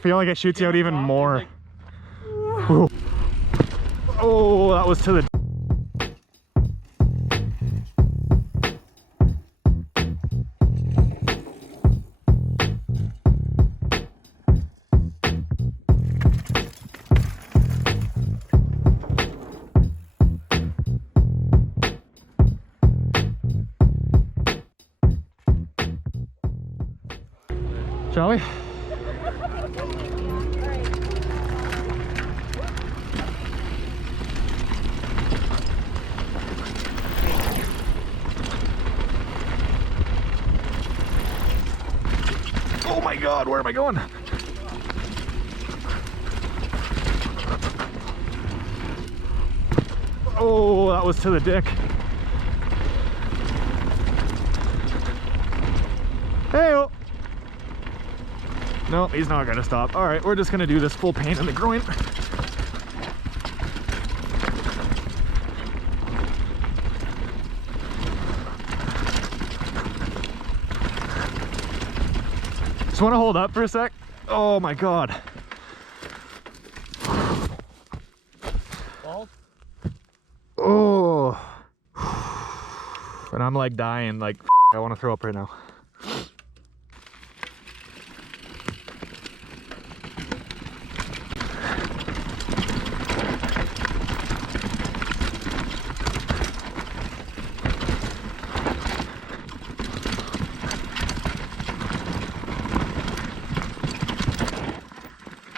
feel like it shoots you out even more. Ooh. Oh, that was to the... Shall we? Oh my God, where am I going? Oh, that was to the dick. Hey. No, he's not gonna stop. All right, we're just gonna do this full pain in the groin. Just wanna hold up for a sec. Oh my God. Oh. And I'm like dying, like I wanna throw up right now.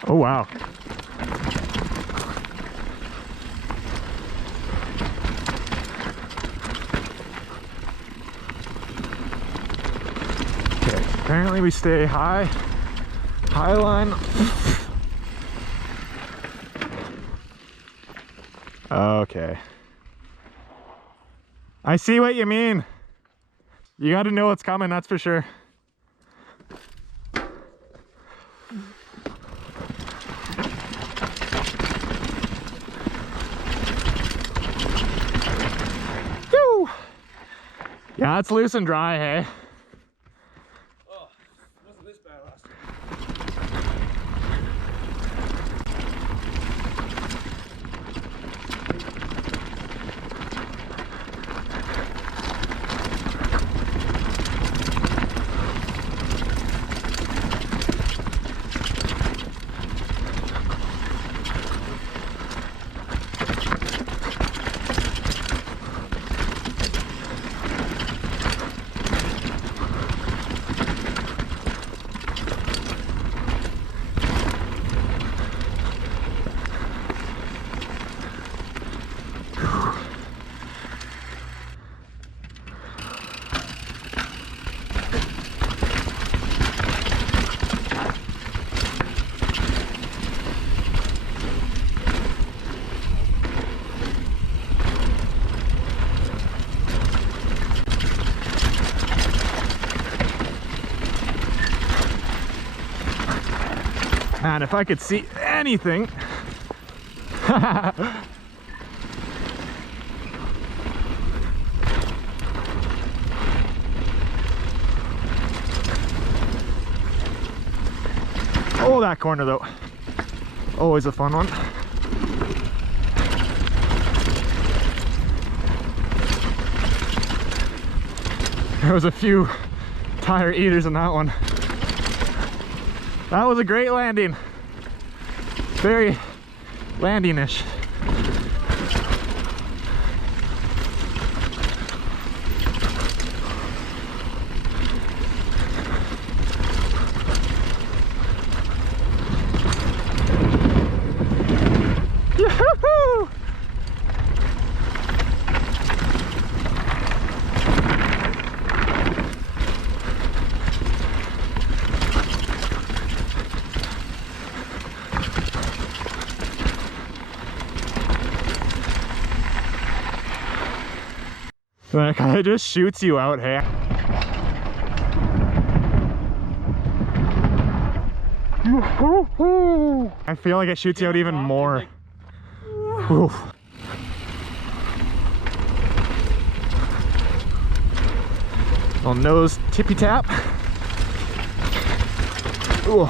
Oh wow. Okay, apparently we stay high line. Okay. I see what you mean. You got to know what's coming, that's for sure. Yeah, it's loose and dry, hey? Oh, it wasn't this bad last time. Man, if I could see anything. Oh, that corner though. Always a fun one. There was a few tire eaters in that one. That was a great landing. Very landing-ish. Yoo-hoo-hoo! That kind of just shoots you out, hey? I feel like it shoots you out even more. Oof. Little nose tippy tap. Ooh.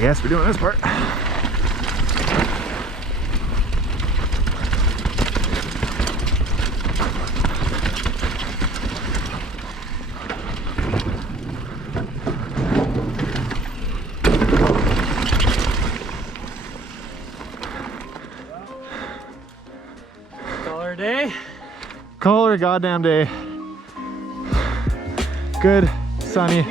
I guess we're doing this part. Call her a day. Call her a goddamn day. Good, sunny,